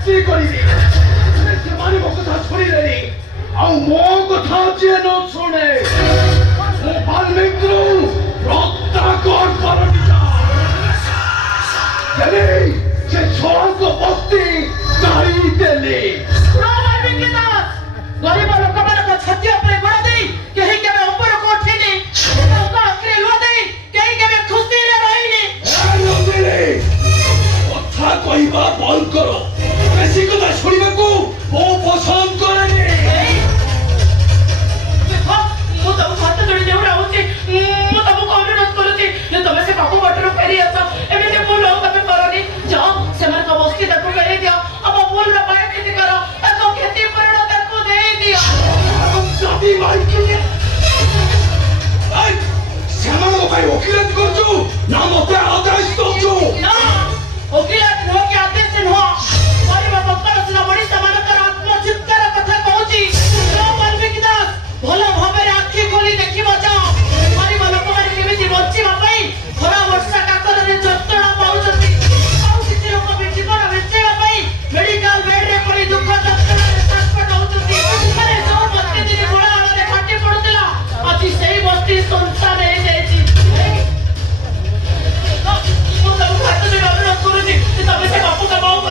ଚାକିରି କରିବି ସେମାନେ ମୋ କଥା ଶୁଣିଲେନି ଆଉ ମୋ କଥା ଯିଏ ନ ଶୁଣେ ମୁଁ ବାଲ୍ମୀକିରୁ ପ୍ରତ୍ୟାଘାତ କରିବି ସେ ଛୁଆଙ୍କ ବସ୍ତି କାଢିଦେଲି ଗରିବ ଲୋକମାନଙ୍କ ଛାତି ଉପରେ ଗୋଡ଼ ଦେଇ କେହି କେବେ ଉପରକୁ ଉଠିନି ତାଙ୍କ ଆଖିରେ ଲୁହ ଦେଇ କେହି କେବେ ଖୁସିରେ ରହିନି କଥା କହିବା ବନ୍ଦ କର ବେଶୀ କଥା ଶୁଣିବାକୁ ମୁଁ ପସନ୍ଦ କରେନି ମୁଁ ତମକୁ ହାତ ଯୋଡ଼ି ଦେଉଡ଼ା ହଉଛି ମୁଁ ତମକୁ ଅନୁରୋଧ କରୁଛି ଯେ ତମେ ସେ ପାପ ବାଟରୁ ଫେରି ଆସ